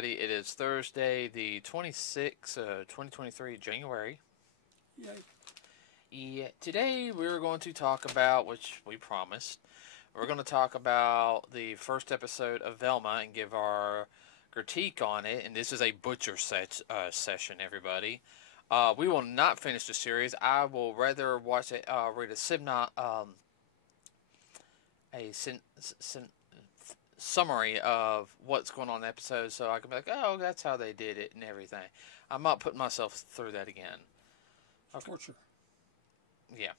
everybody. It is Thursday, the 26th, 2023, January. Yay. Yeah, today we're going to talk about, which we promised, we're going to talk about the first episode of Velma and give our critique on it. And this is a butcher session, everybody. We will not finish the series. I will rather watch it, read a summary of what's going on in the episode, so I can be like, oh, that's how they did it and everything. I'm not putting myself through that again. Okay. Torture. Yeah.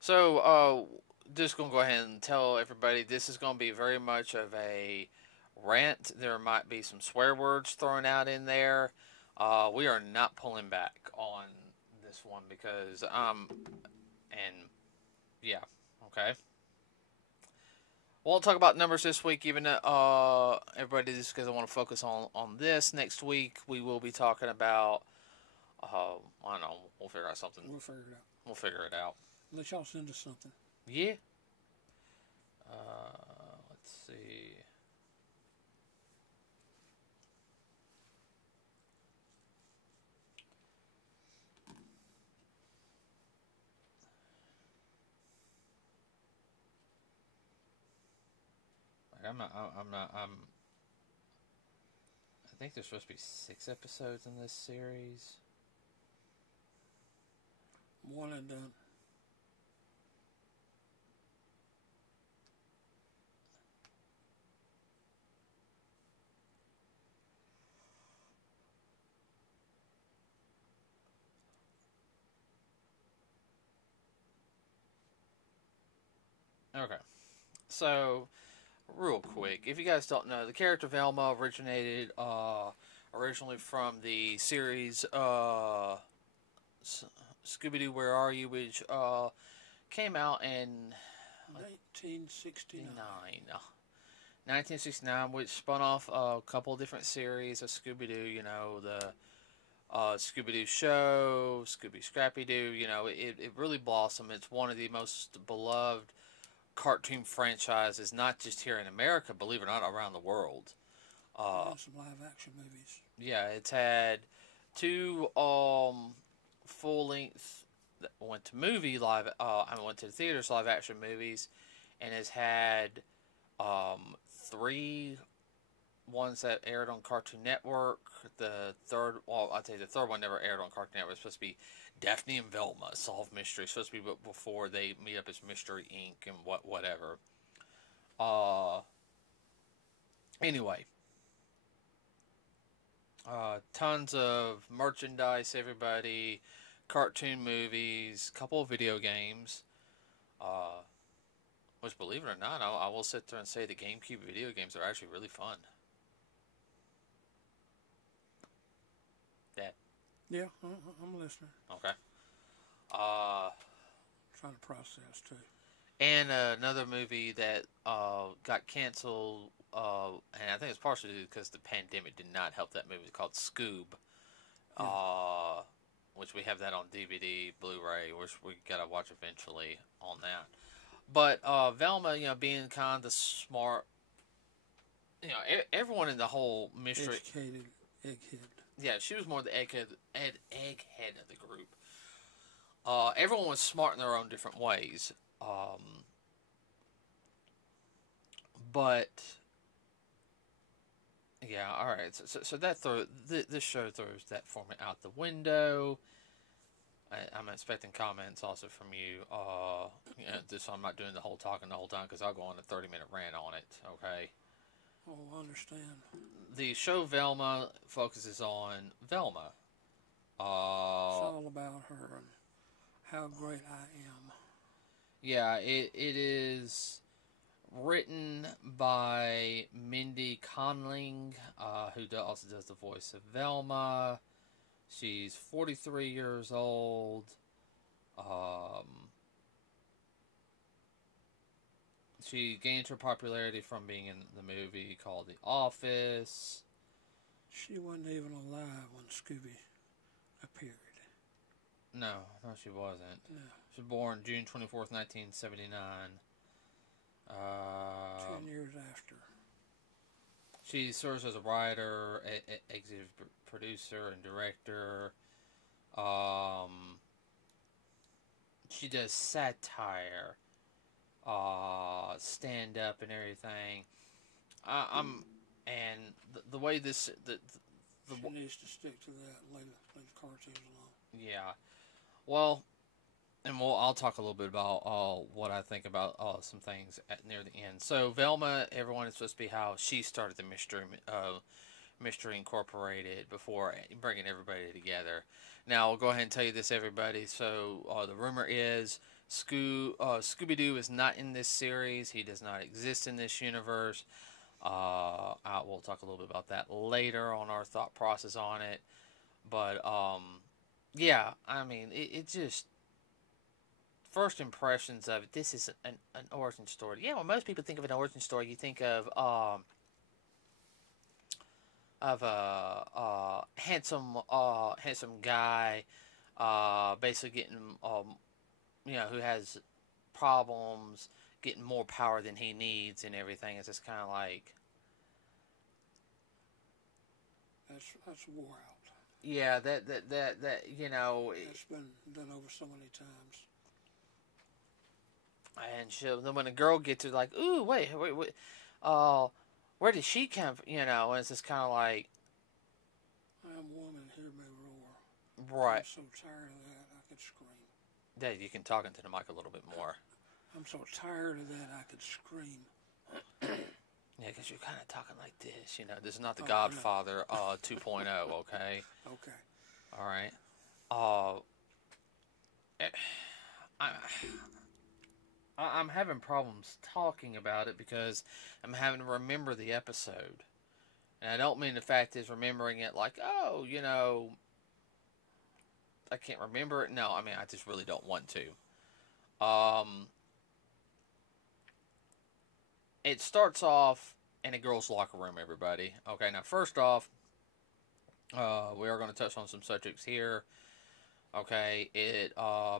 So, just going to go ahead and tell everybody this is going to be very much of a rant. There might be some swear words thrown out in there. We are not pulling back on this one because, yeah, okay. Won't talk about numbers this week, even everybody, just because I want to focus on this. Next week, we will be talking about, I don't know, we'll figure out something. We'll figure it out. We'll figure it out. Let y'all send us something. Yeah. Let's see. I think there's supposed to be 6 episodes in this series. One and done. Okay. So, real quick, if you guys don't know, the character Velma originated originally from the series Scooby-Doo, Where Are You?, which came out in 1969. 1969, which spun off a couple of different series of Scooby-Doo. You know, the Scooby-Doo show, Scrappy-Doo. You know, it really blossomed. It's one of the most beloved cartoon franchises, not just here in America, believe it or not, around the world. Some live action movies. Yeah, it's had 2 full length that went to went to the theaters live action movies, and has had 3 ones that aired on Cartoon Network. The third one never aired on Cartoon Network. It's supposed to be Daphne and Velma Solve Mystery. It's supposed to be before they meet up as Mystery Inc. and whatever. Anyway. Tons of merchandise, everybody. Cartoon movies. Couple of video games. Which, believe it or not, I will sit there and say the GameCube video games are actually really fun. Dad? Yeah, I'm a listener. Okay. Trying to process, too. And another movie that got canceled, and I think it's partially because the pandemic did not help that movie, called Scoob. Yeah. Which we have that on DVD, Blu-ray, which we gotta watch eventually on that. But Velma, you know, being kind of the smart, you know, everyone in the whole mystery, educated egghead. Yeah, she was more the egghead of the group. Everyone was smart in their own different ways. But yeah, all right. So that this show throws that format out the window. I'm expecting comments also from you. I'm not doing the whole talking the whole time because I'll go on a 30-minute rant on it. Okay. Oh, I understand. The show Velma focuses on Velma. It's all about her and how great I am. Yeah, it is written by Mindy Kaling, who also does the voice of Velma. She's 43 years old. She gained her popularity from being in the movie called The Office. She wasn't even alive when Scooby appeared. No, she wasn't. No. She was born June 24th, 1979. 10 years after. She serves as a writer, executive producer, and director. She does satire, stand up, and everything. And the way this she needs to stick to that. Leave cartoons alone. Yeah. Well, and I'll talk a little bit about what I think about some things near the end. So Velma, everyone is supposed to be how she started the Mystery Incorporated before bringing everybody together. Now I'll go ahead and tell you this, everybody. So the rumor is Scooby-Doo is not in this series. He does not exist in this universe. We'll talk a little bit about that later on our thought process on it. But yeah, I mean, it just first impressions of it. This is an origin story. Yeah, when most people think of an origin story, you think of a handsome guy, basically getting who has problems, getting more power than he needs and everything. It's just kind of like that's wore out. Yeah, that It's been done over so many times. And then when a girl gets it, like, ooh, wait, where did she come from? And it's just kind of like, I am woman, hear me roar. Right. I'm so tired of that, I could scream. Dave, you can talk into the mic a little bit more. I'm so tired of that, I could scream. Yeah, because you're kind of talking like this. This is not the Godfather 2.0, okay? Okay. All right. I'm having problems talking about it because I'm having to remember the episode. And I don't mean the fact is remembering it like, I can't remember it. No, I mean, I just really don't want to. It starts off in a girl's locker room, everybody. Okay, now first off, we are going to touch on some subjects here. Okay, it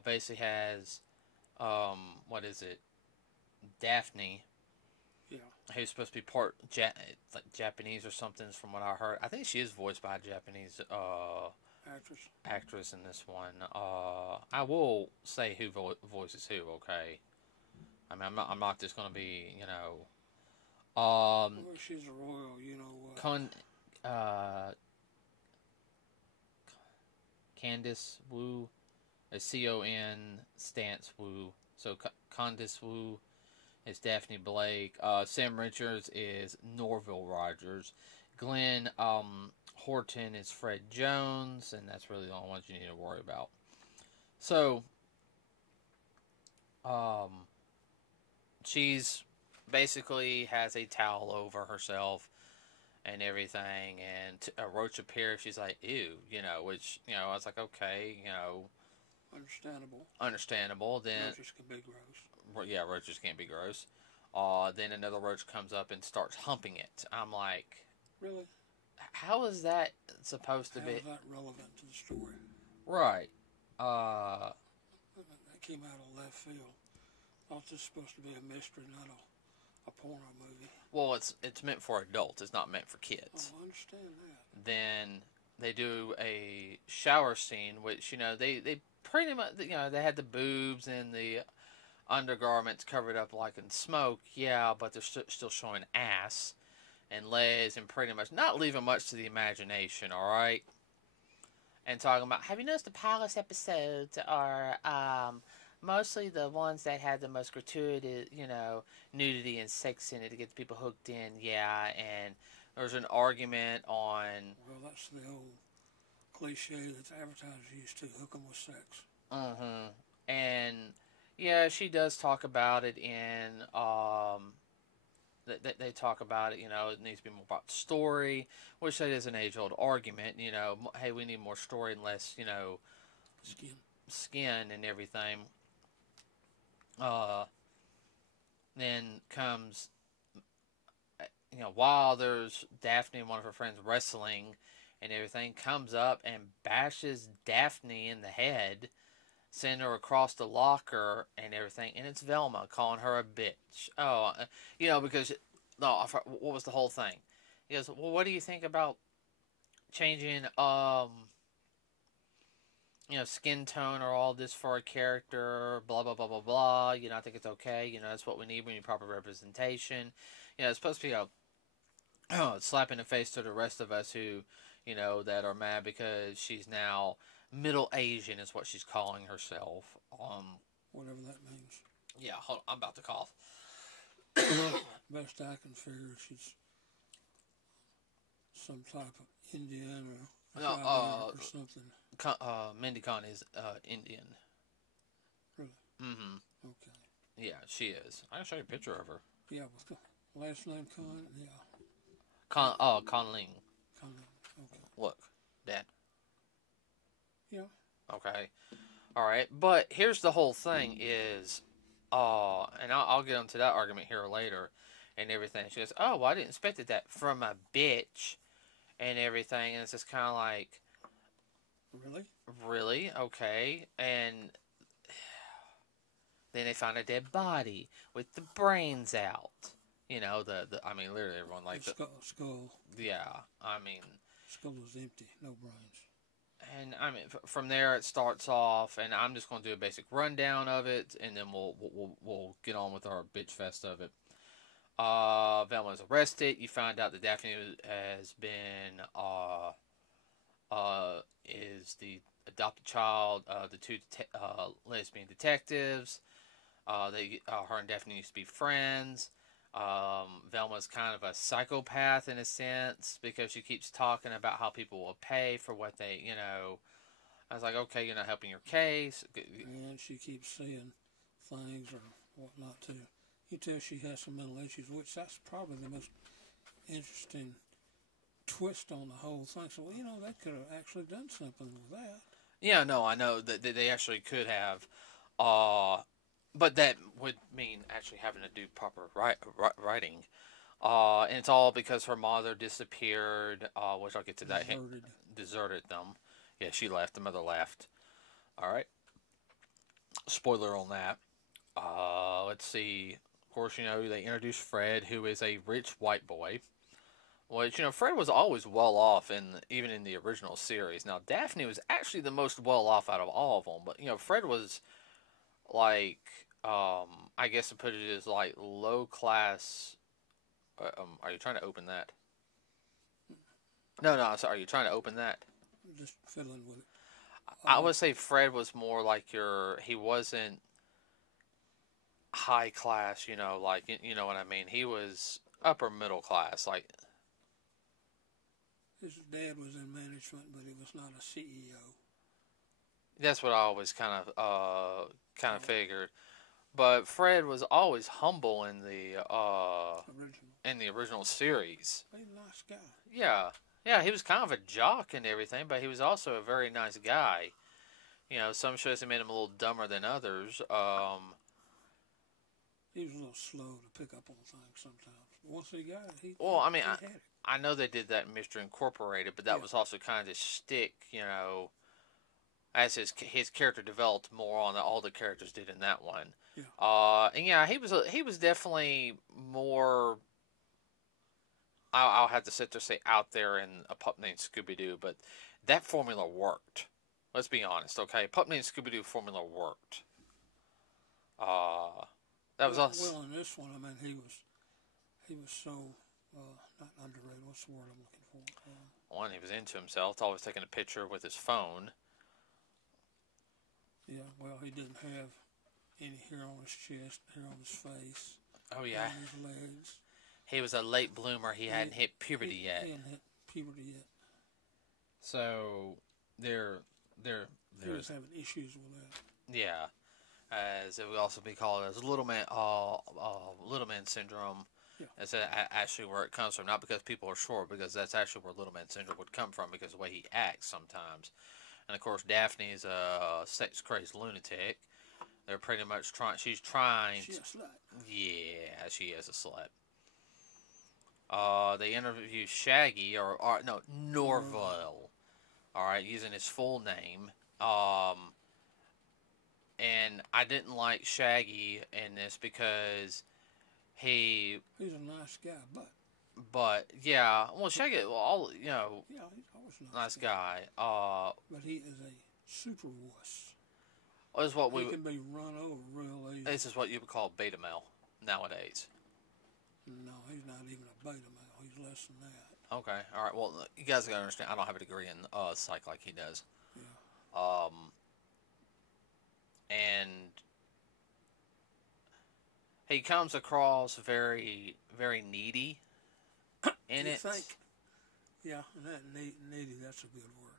basically has, what is it? Daphne. Yeah. Who's supposed to be part Japanese or something, from what I heard. I think she is voiced by a Japanese actress in this one. I will say who voices who. Okay. I mean, I'm not just going to be, well, she's a royal, Candice Wu, C-O-N stance Wu. So Candice Wu is Daphne Blake. Sam Richards is Norville Rogers. Glenn Horton is Fred Jones, and that's really the only ones you need to worry about. So, she's basically has a towel over herself and everything, and a roach appears. She's like, ew, which, I was like, okay, Understandable. Then roaches can be gross. Yeah, roaches can't be gross. Then another roach comes up and starts humping it. I'm like, really? How is that supposed to be? How is that relevant to the story? Right. That came out of left field. I thought this was supposed to be a mystery, not a porno movie. Well, it's meant for adults. It's not meant for kids. Oh, I understand that. Then they do a shower scene, which, they pretty much, they had the boobs and the undergarments covered up like in smoke. Yeah, but they're still showing ass and legs and pretty much not leaving much to the imagination, all right? And talking about, have you noticed the Palace episodes are mostly the ones that had the most gratuitous, nudity and sex in it to get the people hooked in, yeah, and there's an argument on... Well, that's the old cliche that advertisers used to, hook them with sex. Mm-hmm. And, yeah, she does talk about it in, they talk about it, it needs to be more about story, which that is an age-old argument, hey, we need more story and less, skin and everything. Then comes, while there's Daphne and one of her friends wrestling and everything, comes up and bashes Daphne in the head, sending her across the locker and everything, and it's Velma calling her a bitch. Oh, because, no, what was the whole thing? he goes, well, what do you think about changing, skin tone or all this for a character, blah, blah, blah, blah, blah. I think it's okay. That's what we need. We need proper representation. It's supposed to be a slap in the face to the rest of us who, that are mad because she's now Middle Asian is what she's calling herself. Whatever that means. Yeah, hold on, I'm about to cough. Best I can figure, she's some type of Indian or something. Mindy Khan is Indian. Really? Mm-hmm. Okay. Yeah, she is. I can show you a picture of her. Yeah, last name Khan? Yeah. Con Ling. Khan, okay. Look, Dad. Yeah. Okay. Alright, but here's the whole thing is, and I'll get into that argument here later and everything. She goes, oh, well, I didn't expect that from a bitch and everything, and it's just kind of like, really? Really? Okay. And then they find a dead body with the brains out. I mean, literally everyone like the skull. Yeah, I mean, skull is empty, no brains. And I mean, from there it starts off, and I'm just going to do a basic rundown of it, and then we'll get on with our bitch fest of it. Velma's arrested. You find out that Daphne has been is the adopted child of the two lesbian detectives. Her and Daphne used to be friends. Velma's kind of a psychopath in a sense because she keeps talking about how people will pay for what they, I was like, okay, you're not helping your case. And she keeps saying things or whatnot too. You tell she has some mental issues, which that's probably the most interesting twist on the whole thing. So, they could have actually done something with that. Yeah, no, I know that they actually could have. But that would mean actually having to do proper writing. And it's all because her mother disappeared, which I'll get to that. Deserted them. Yeah, she left. The mother left. All right. Spoiler on that. Let's see. Of course, they introduced Fred, who is a rich white boy. Which, Fred was always well off, even in the original series. Now, Daphne was actually the most well off out of all of them. But, Fred was like, I guess to put it as like low class. Are you trying to open that? No, sorry. Are you trying to open that? I'm just fiddling with it. I would say Fred was more like he wasn't high class, like, you know what I mean? He was upper middle class, like. His dad was in management, but he was not a CEO. That's what I always kind of figured. But Fred was always humble in the original series. He's a nice Yeah, guy. he was kind of a jock and everything, but he was also a very nice guy. Some shows have made him a little dumber than others. He was a little slow to pick up on things sometimes. Once he got it, he had it. I know they did that in Mr. Incorporated, but that was also kind of the shtick, as his character developed more on all the characters did in that one. Yeah. And yeah, he was definitely more. I'll have to sit there and say out there in a pup named Scooby-Doo, but that formula worked. Let's be honest, okay? Pup named Scooby-Doo formula worked. That was us. Well, in this one, I mean, he was so not underrated. What's the word I'm looking for? One, he was into himself, always taking a picture with his phone. Yeah, well, he didn't have any hair on his chest, hair on his face. Oh yeah. On his legs. He was a late bloomer. He hadn't hit puberty yet. He hadn't hit puberty yet. So he was having issues with that. Yeah, as it would also be called as little man syndrome. Yeah. That's actually where it comes from. Not because people are short, because that's actually where little man syndrome would come from, because of the way he acts sometimes. And of course, Daphne is a sex crazed lunatic. They're pretty much trying. She's trying. She's a slut. Yeah, she is a slut. They interview Shaggy, Norville. All right, using his full name. And I didn't like Shaggy in this because he's a nice guy, But yeah, well, Shaggy, well, all Yeah, he's always a nice guy. But he is a super wuss. Is what He can be run over real easy. This is what you would call beta male nowadays. No, he's not even a beta male. He's less than that. Okay, all right. Well, you guys gotta understand. I don't have a degree in psych like he does. Yeah. And he comes across very, very needy in you it. Think? Yeah, that needy. That's a good word.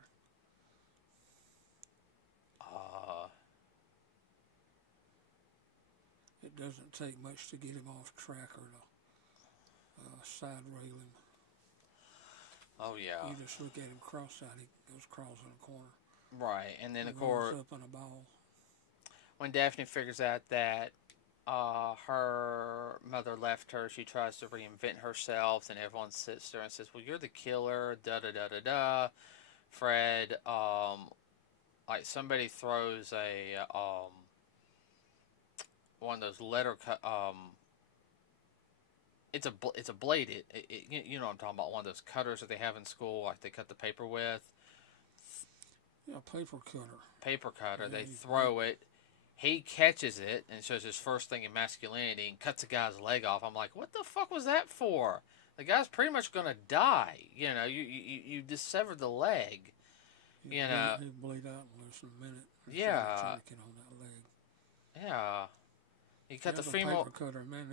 It doesn't take much to get him off track or to side rail him. Oh yeah. You just look at him cross-eyed. He goes crossing a corner. Right, and then He of course, up in a ball. when Daphne figures out that her mother left her, she tries to reinvent herself, and everyone sits there and says, "Well, you're the killer." Da da da da da. Fred, like somebody throws a one of those letter cut. It's a blade. You know what I'm talking about. One of those cutters that they have in school, like they cut the paper with. Yeah, paper cutter. Paper cutter. Yeah, They throw it. He catches it and shows his first thing in masculinity and cuts the guy's leg off. I'm like, what the fuck was that for? The guy's pretty much gonna die. You know, you just severed the leg. He'd bleed out in less than a minute. Yeah. On that leg. Yeah. He cut the the female. Paper cutter, man.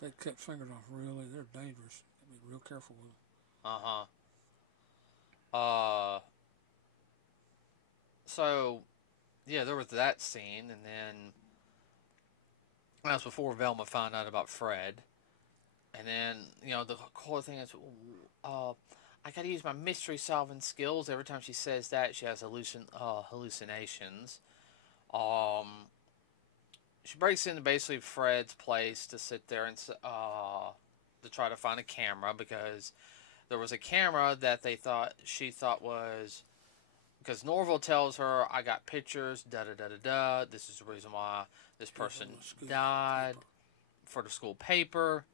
They cut fingers off really. They're dangerous. Be real careful with them. So, yeah, there was that scene, and then that was before Velma found out about Fred. And then, the cool thing is, I gotta use my mystery solving skills. Every time she says that, she has hallucinations. She breaks into basically Fred's place to sit there and to try to find a camera, because there was a camera that she thought was, because Norville tells her, I got pictures, da da da da da. This is the reason why this person died for the school paper.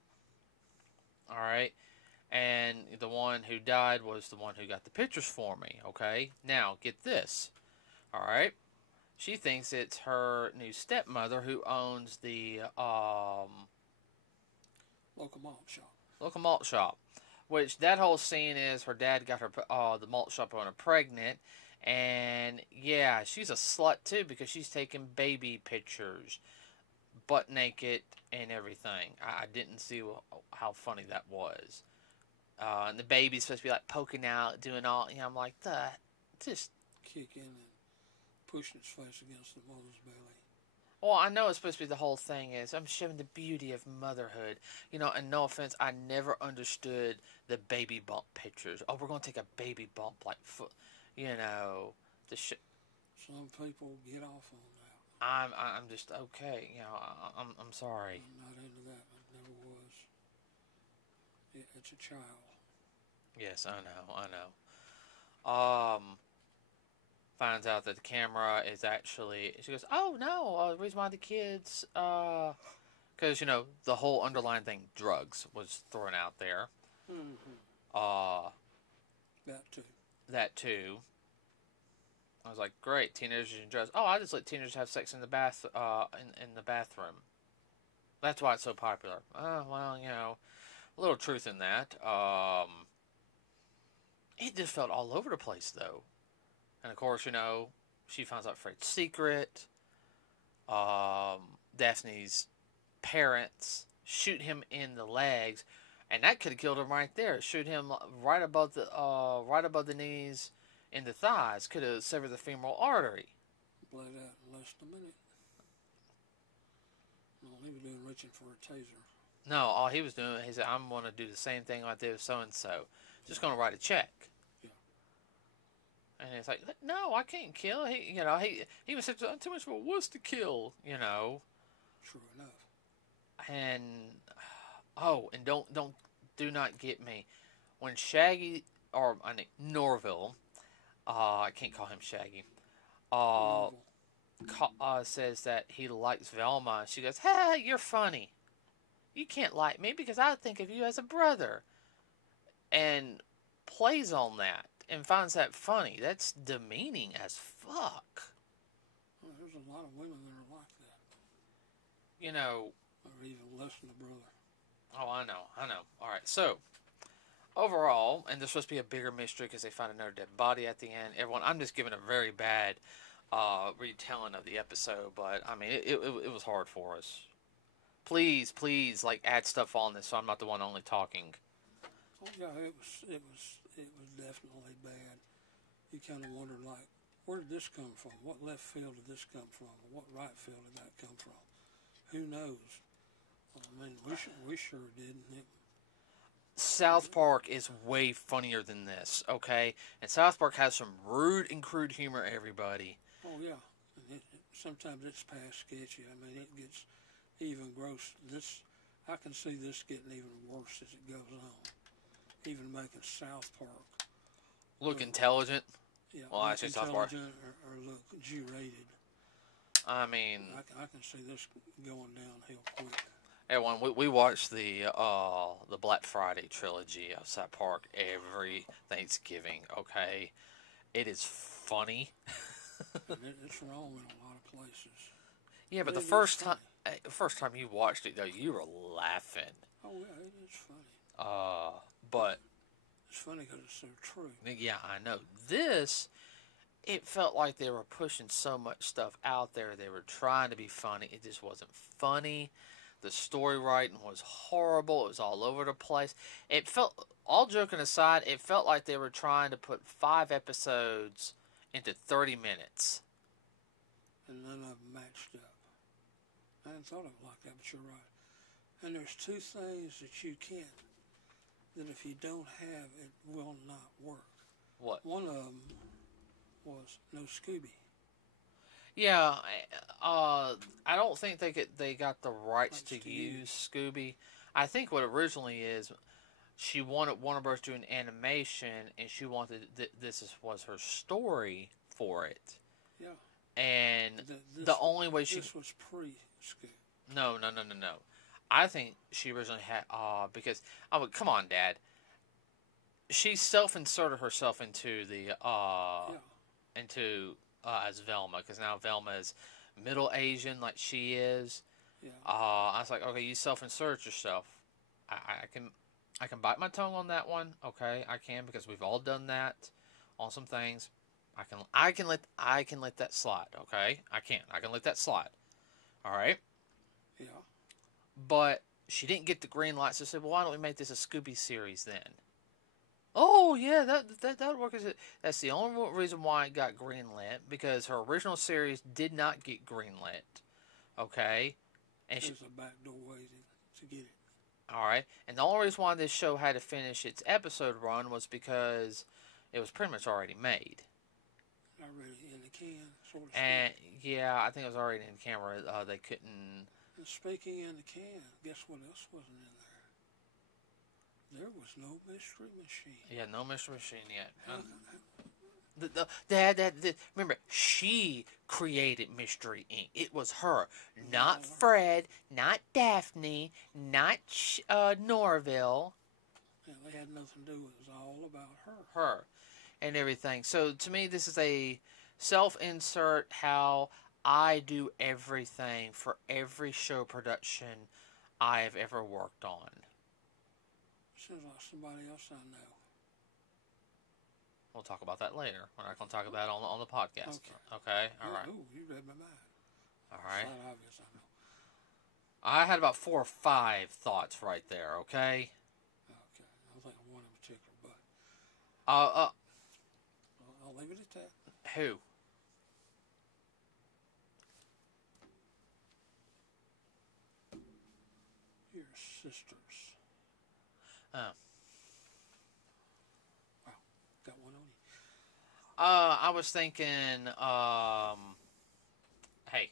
All right. And the one who died was the one who got the pictures for me. Okay. Now, get this. All right. She thinks it's her new stepmother who owns the local malt shop. Local malt shop. Which that whole scene is her dad got her the malt shop owner pregnant. And yeah, she's a slut too, because she's taking baby pictures, butt naked and everything. I didn't see how funny that was. And the baby's supposed to be like poking out, doing all. I'm like, just kicking and pushing its face against the mother's belly. Well, I know it's supposed to be the whole thing is I'm showing the beauty of motherhood. And no offense, I never understood the baby bump pictures. Oh, we're going to take a baby bump Some people get off on that. I'm just okay. I'm sorry. I'm not into that. I never was. It's a child. Yes, I know. Finds out that the camera is actually. She goes, "Oh no! The reason why the kids, because the whole underlying thing, drugs, was thrown out there. Mm-hmm. That too. I was like, great, teenagers and drugs. Oh, I just let teenagers have sex in the in the bathroom. That's why it's so popular. Oh, well, a little truth in that. It just felt all over the place, though. And, of course, she finds out Fred's secret. Daphne's parents shoot him in the legs. And that could have killed him right there. Shoot him right above the knees in the thighs. Could have severed the femoral artery. Bled out in less than a minute. All he was doing, reaching for a taser. No, all he was doing, he said, I'm going to do the same thing I did with so-and-so. Just going to write a check. And it's like, no, I can't kill. He even said, I'm too much of a wuss to kill, True enough. And, and do not get me. When Shaggy, Norville, I can't call him Shaggy, says that he likes Velma, she goes, hey, you're funny. You can't like me because I think of you as a brother. And plays on that and finds that funny. That's demeaning as fuck. Well, there's a lot of women that are like that. You know. Or even less than a brother. Oh, I know. All right, so overall, and there's supposed to be a bigger mystery because they find another dead body at the end. Everyone, I'm just giving a very bad retelling of the episode, but I mean, it was hard for us. Please, like add stuff on this, so I'm not the one only talking. Oh yeah, it was definitely bad. You kind of wondered, like, where did this come from? What left field did this come from? What right field did that come from? Who knows? I mean, we sure didn't. South Park is way funnier than this, okay? And South Park has some rude and crude humor, everybody. Oh, yeah. And sometimes it's past sketchy. I mean, it gets even gross. I can see this getting even worse as it goes on. Even making South Park look intelligent. Yeah, well, look actually, South Park. or look G-rated. I mean, I can see this going downhill quick. Everyone, we watched the Black Friday trilogy of South Park every Thanksgiving. Okay, it is funny. And it's wrong in a lot of places. Yeah, but the first time you watched it though, you were laughing. Oh yeah, it is funny. But it's funny because it's so true. Yeah, I know. This, it felt like they were pushing so much stuff out there. They were trying to be funny. It just wasn't funny. The story writing was horrible. It was all over the place. It felt, all joking aside, it felt like they were trying to put 5 episodes into 30 minutes. And none of them matched up. I hadn't thought of it like that, but you're right. And there's 2 things that you can't, that if you don't have, it will not work. What? One of them was no Scooby. Yeah, I don't think they got the rights to use Scooby. I think what originally is, she wanted Warner Bros. To do an animation, and she wanted was her story for it. Yeah. And the only way this was pre-Scooby. No. I think she originally had because come on, Dad. She self-inserted herself into the as Velma, because now Velma is Middle Asian like she is. Yeah. I was like, okay, you self-insert yourself. I can bite my tongue on that one. Okay, I can, because we've all done that on some things. I can let that slide. Okay, I can let that slide. All right. Yeah. But she didn't get the green light, so said, well, why don't we make this a Scooby series then? Oh, yeah, that would work. That's the only reason why it got greenlit, because her original series did not get greenlit. Okay? And there's a backdoor way to get it. Alright. And the only reason why this show had to finish its episode run was because it was pretty much already made. Already in the can, sort of. And, yeah, I think it was already in camera. They couldn't... And speaking in the can, guess what else wasn't in there? There was no Mystery Machine. Yeah, no Mystery Machine yet. Remember, she created Mystery Inc. It was her, not Fred, not Daphne, not Norville. Yeah, they had nothing to do with it. It was all about her. Her, and everything. So to me, this is a self-insert how I do everything for every show production I have ever worked on. Sounds like somebody else I know. We'll talk about that later. We're not going to talk about it on the podcast. Okay? All right. Oh, you read my mind. All right. It's not obvious, I know. I had about 4 or 5 thoughts right there, okay? Okay. I don't think of one in particular, but... I'll leave it at that. Who? Your sisters. Oh. Wow. Got one on you. I was thinking, hey.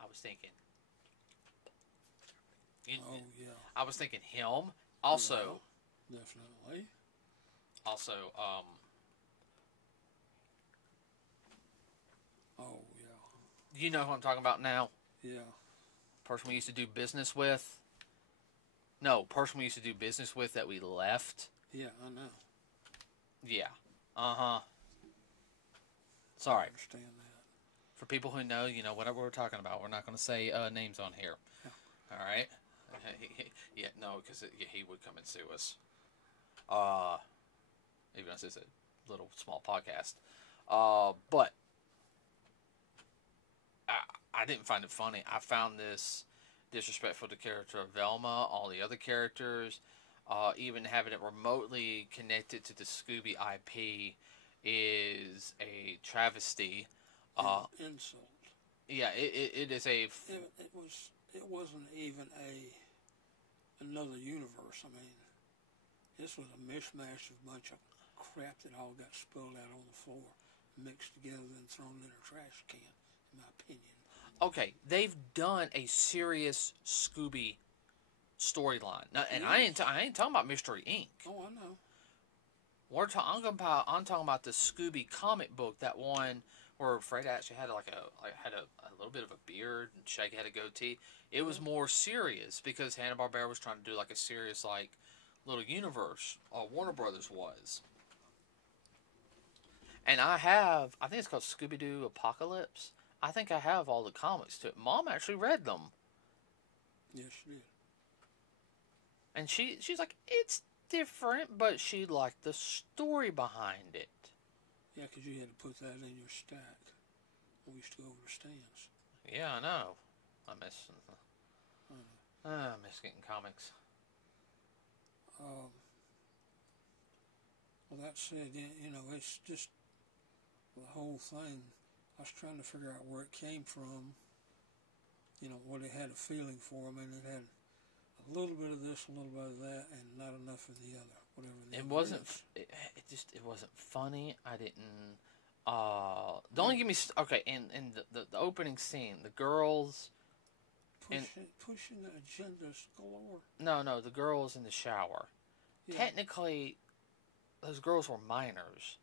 I was thinking. Yeah. I was thinking him. Also. Yeah, definitely. Also, oh, yeah. You know who I'm talking about now? Yeah. Person we used to do business with. No, person we used to do business with that we left. Yeah, I know. Yeah. Uh-huh. Sorry. I understand that. For people who know, you know, whatever we're talking about. We're not going to say names on here. Yeah. All right? Yeah, no, because he would come and sue us. Even though it's a little small podcast. But I didn't find it funny. I found this disrespectful to the character of Velma, all the other characters, even having it remotely connected to the Scooby IP is a travesty. Insult. Yeah, it is a. It wasn't even another universe. I mean, this was a mishmash of a bunch of crap that all got spilled out on the floor, mixed together, and thrown in a trash can. In my opinion. Okay, they've done a serious Scooby storyline. Now, and Yes. I ain't talking about Mystery Inc. Oh, I know. I'm talking about the Scooby comic book, that one where Fred actually had a little bit of a beard and Shaggy had a goatee. It was more serious because Hanna-Barbera was trying to do like a serious like little universe. Warner Brothers was. And I think it's called Scooby-Doo Apocalypse. I think I have all the comics to it. Mom actually read them. Yes, she did. And she's like, it's different, but she liked the story behind it. Yeah, because you had to put that in your stack. We used to go over the stands. Yeah, I know. I miss getting comics. Well, that said, you know, it's just the whole thing. I was trying to figure out where it came from. You know, what it had a feeling for. I mean, it had a little bit of this, a little bit of that, and not enough of the other. Whatever. It wasn't. It wasn't funny. I didn't. Don't give me. Okay, in the opening scene, the girls. Pushing the agendas galore. No, the girls in the shower. Yeah. Technically, those girls were minors.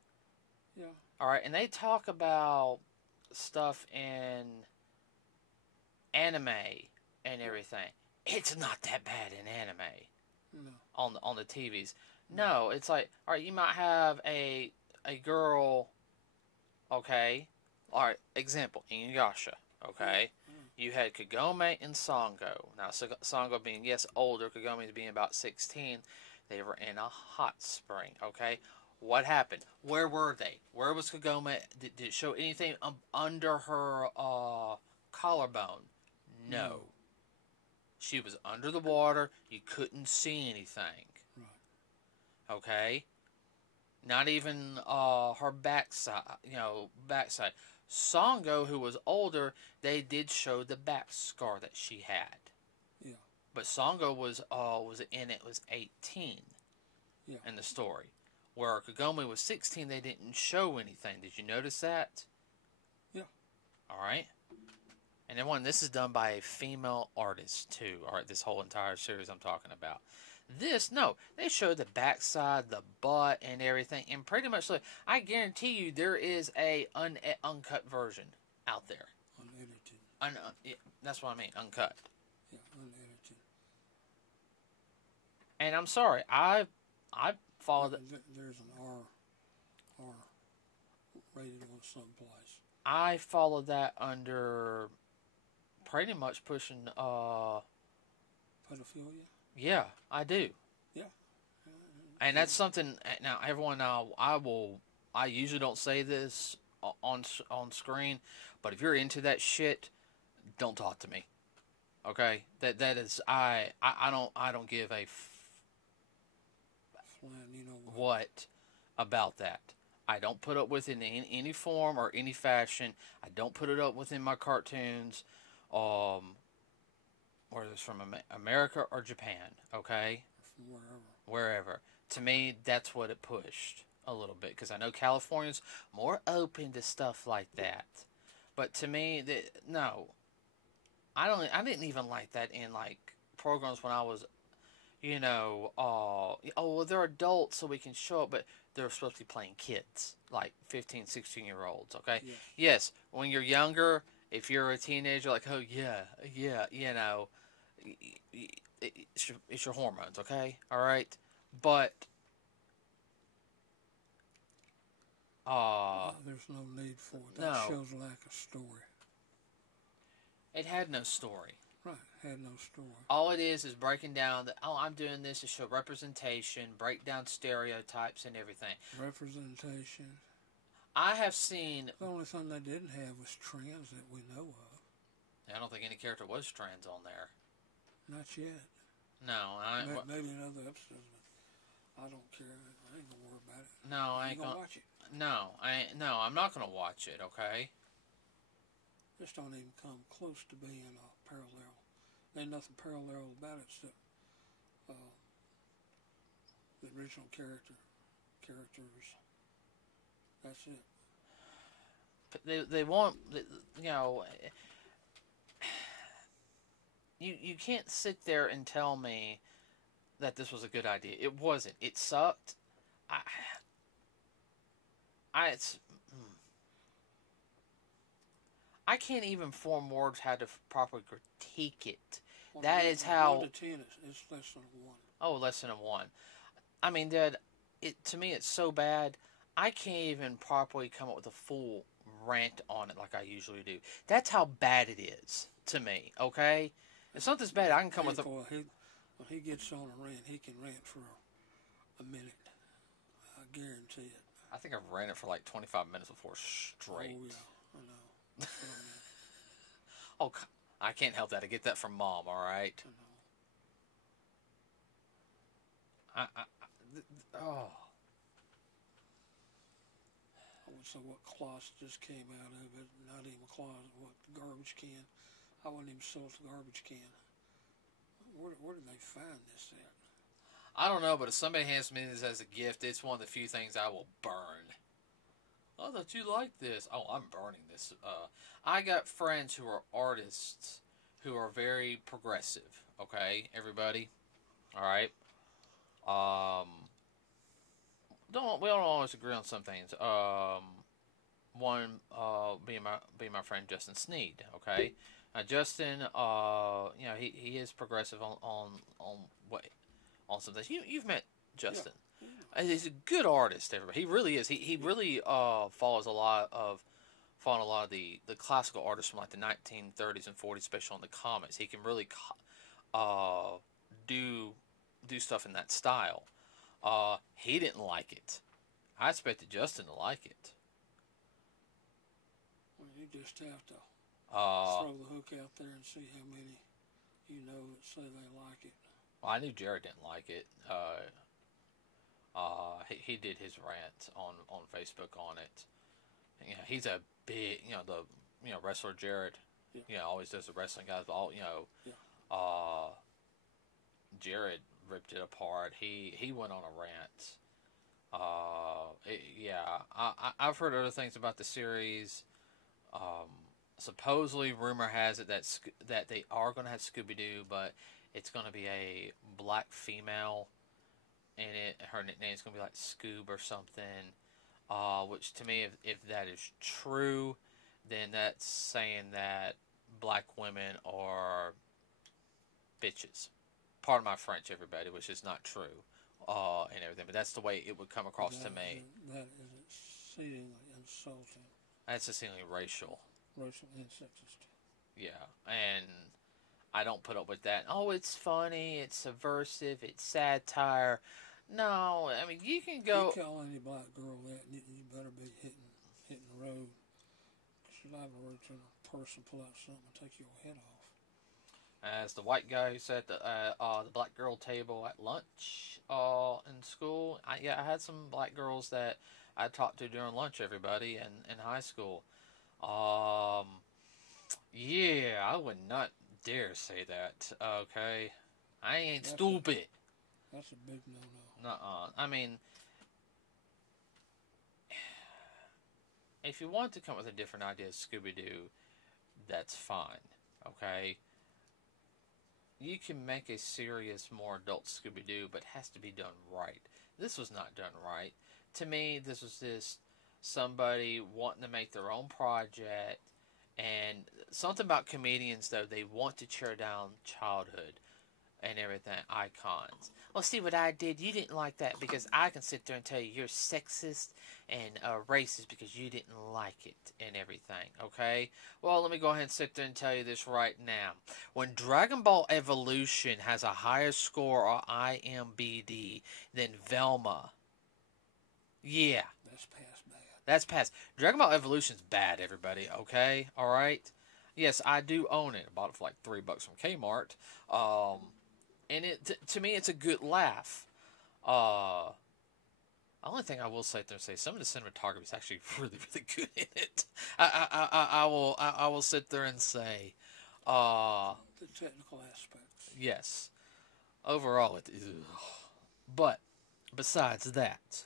Yeah. All right, and they talk about stuff in anime and everything. It's not that bad in anime. No. On the TVs. No, it's like, all right, you might have a girl. Okay, all right. Example, Inuyasha. Okay, you had Kagome and Sango. Now Sango being older, Kagome being about 16. They were in a hot spring. Okay. What happened? Where were they? Where was Kagome? Did it show anything under her collarbone? No. She was under the water. You couldn't see anything. Right. Okay? Not even her backside. Backside. Sango, who was older, they did show the back scar that she had. Yeah. But Sango was 18 in the story. Where Kagome was 16, they didn't show anything. Did you notice that? Yeah. All right. And then this is done by a female artist, too. All right, this whole entire series I'm talking about. They show the backside, the butt, and everything. And pretty much, I guarantee you there is a uncut version out there. Unedited. Yeah, that's what I mean, uncut. Yeah, unedited. And I'm sorry, I follow the... There's an R rated on someplace. I follow that under pretty much pushing pedophilia. Yeah, I do. Yeah. And that's something. Now, everyone, I usually don't say this on screen, but if you're into that shit, don't talk to me. Okay, that is I don't give a what about that. I don't put up with it in any form or any fashion. I don't put it up within my cartoons, whether it's from America or Japan, okay? From wherever. To me, that's what it pushed a little bit, because I know California's more open to stuff like that. But to me, no. I didn't even like that in, like, programs when I was, they're adults so we can show it, but they're supposed to be playing kids, like 15, 16-year-olds, okay? Yes. When you're younger, if you're a teenager, like, oh, yeah, It's your hormones, okay? All right, but there's no need for it. no, That shows lack of story. it had no story. Right, had no story. All it is breaking down that, oh, I'm doing this to show representation, break down stereotypes and everything. Representation. I have seen. The only thing they didn't have was trans that we know of. I don't think any character was trans on there. Not yet. No, maybe in other episodes, but I don't care. I ain't gonna worry about it. No, I ain't gonna watch it. No, I'm not gonna watch it. Okay. This don't even come close to being a parallel. There's nothing parallel about it except the original characters. That's it. But they want, you know, you can't sit there and tell me that this was a good idea. It wasn't. It sucked. I can't even form words how to properly critique it. Well, that is how. 1 to 10, it's less than a 1. Oh, less than a 1. I mean, Dad, to me it's so bad. I can't even properly come up with a full rant on it like I usually do. That's how bad it is to me. Okay, if something's bad, I can come with a. When he gets on a rant, he can rant for a minute. I guarantee it. I think I've ran it for like 25 minutes before straight. Oh yeah, I know. That's what I mean. Oh, I can't help that. I get that from Mom. All right. I know. Oh. I would say what closet just came out of it. Not even a closet. What, the garbage can. I wouldn't even sell the garbage can. Where did they find this at? I don't know, but if somebody hands me this as a gift, it's one of the few things I will burn. I thought you liked this. Oh, I'm burning this. I got friends who are artists who are very progressive. Okay, everybody. All right. We don't always agree on some things. One being my friend Justin Sneed. Okay, Justin. He is progressive on some things. You've met Justin. Yeah. He's a good artist. Everybody, he really is. He really follows a lot of the classical artists from like the 1930s and 40s, especially on the comics. He can really do stuff in that style. He didn't like it. I expected Justin to like it. Well, you just have to throw the hook out there and see how many that say they like it. Well, I knew Jared didn't like it. He did his rant on Facebook on it. He's a big, wrestler Jared. Yeah. Always does the wrestling guys. All Jared ripped it apart. He went on a rant. I've heard other things about the series. Supposedly, rumor has it that they are going to have Scooby-Doo, but it's going to be a black female in it. Her nickname's going to be like Scoob or something. Which to me, if that is true, then that's saying that black women are bitches. Pardon my French, everybody, which is not true, and everything. But that's the way it would come across to me. That is exceedingly insulting. That's exceedingly racial. Racial and sexist. Yeah, and I don't put up with that. Oh, it's funny, it's subversive, it's satire. No, I mean, you can go... You call any black girl that, you better be hitting the road. Because you're liable to reach in a purse and pull out something and take your head off. As the white guy who sat at the black girl table at lunch in school, I had some black girls that I talked to during lunch, everybody, in high school. I would not dare say that, okay? I ain't stupid. That's a big no-no. Nuh-uh. I mean, if you want to come up with a different idea of Scooby-Doo, that's fine, okay? You can make a serious, more adult Scooby-Doo, but it has to be done right. This was not done right. To me, this was just somebody wanting to make their own project And something about comedians, though, they want to tear down childhood and everything, icons. Well, see what I did? You didn't like that because I can sit there and tell you you're sexist and racist because you didn't like it and everything, okay? Well, let me go ahead and sit there and tell you this right now. When Dragon Ball Evolution has a higher score on IMDb than Velma, yeah. That's past bad. That's past. Dragon Ball Evolution's bad, everybody, okay? Alright? Yes, I do own it. I bought it for like $3 from Kmart. And to me, it's a good laugh. The only thing I will say there and say, some of the cinematography is actually really, really good in it. I will sit there and say, The technical aspects. yes, overall it is. But besides that,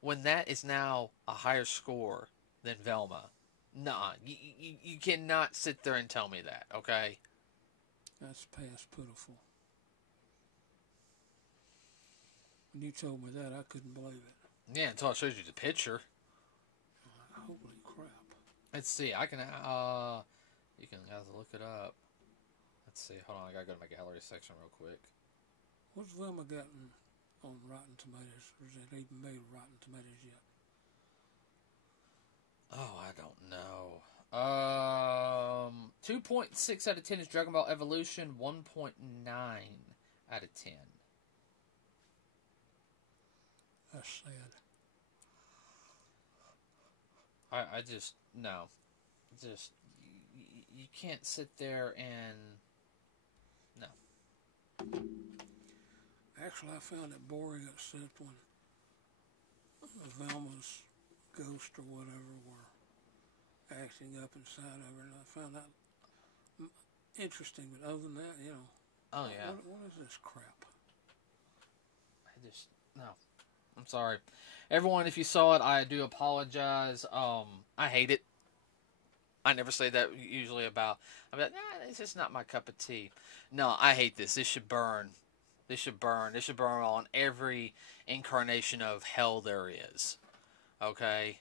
when that is now a higher score than Velma, nah, you cannot sit there and tell me that, okay? That's past pitiful. When you told me that, I couldn't believe it. Yeah, until I showed you the picture. Holy crap. Let's see, you can guys look it up. Let's see, hold on, I gotta go to my gallery section real quick. What's Velma gotten on Rotten Tomatoes? Or is it even made Rotten Tomatoes yet? Oh, I don't know. 2.6 out of 10 is Dragon Ball Evolution. 1.9 out of 10. That's sad. I just, no. Just, you can't sit there and, no. Actually, I found it boring, except when Velma's ghost or whatever were acting up inside of her, and I found that interesting. But other than that, you know, Oh, yeah. what is this crap? No. I'm sorry. Everyone, if you saw it, I do apologize. I hate it. I never say that usually about, I'm like, nah, it's just not my cup of tea. No, I hate this. This should burn. This should burn. This should burn on every incarnation of hell there is. Okay?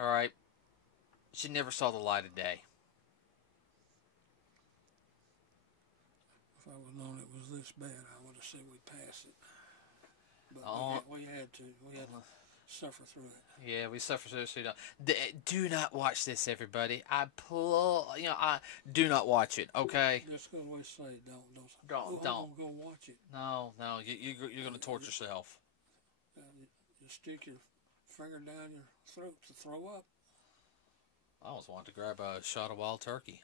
Alright? She never saw the light of day. If I would have known it was this bad, I would have said we'd pass it. But we had to. We had to suffer through it. Yeah, we suffer through it. Do not watch this, everybody. Do not watch it, okay? Just going to say, don't. Go watch it. No, you're going to torture yourself. You stick your finger down your throat to throw up. I almost wanted to grab a shot of wild turkey.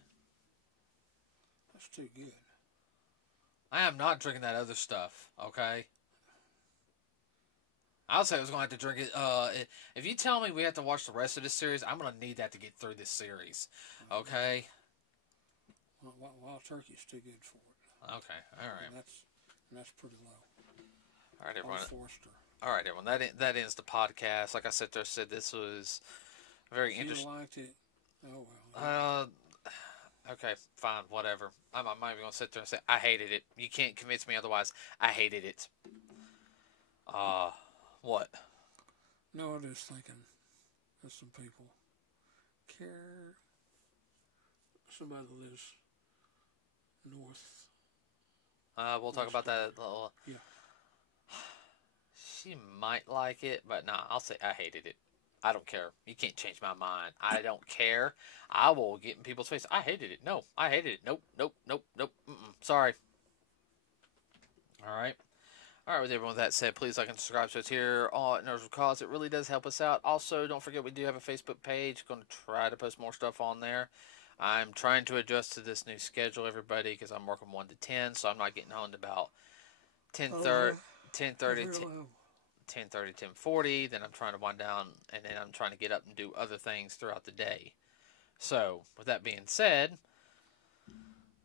That's too good. I am not drinking that other stuff, okay? I would say I was going to have to drink it. If you tell me we have to watch the rest of this series, I'm going to need that to get through this series, okay? Wild turkey's too good for it. Okay, all right. And that's pretty low. All right, everyone. Forster. All right, everyone. That ends the podcast. Like I said, this was very interesting. You liked it? Oh well. Okay, fine, whatever. I'm not even gonna sit there and say I hated it. You can't convince me otherwise. I hated it. What? No, I'm just thinking that some people care. Somebody that lives north. We'll talk about that. Yeah. She might like it, but nah, I'll say I hated it. I don't care. You can't change my mind. I don't care. I will get in people's face. I hated it. No, I hated it. Nope. Sorry. All right. With everyone with that said, please like and subscribe to us here on NerdsWithACause. It really does help us out. Also, don't forget we do have a Facebook page. Going to try to post more stuff on there. I'm trying to adjust to this new schedule, everybody, because I'm working 1 to 10, so I'm not getting home to about 10:30, 10:40. Then I'm trying to wind down, and then I'm trying to get up and do other things throughout the day. So, with that being said,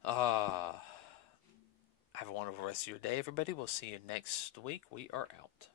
have a wonderful rest of your day, everybody. We'll see you next week. We are out.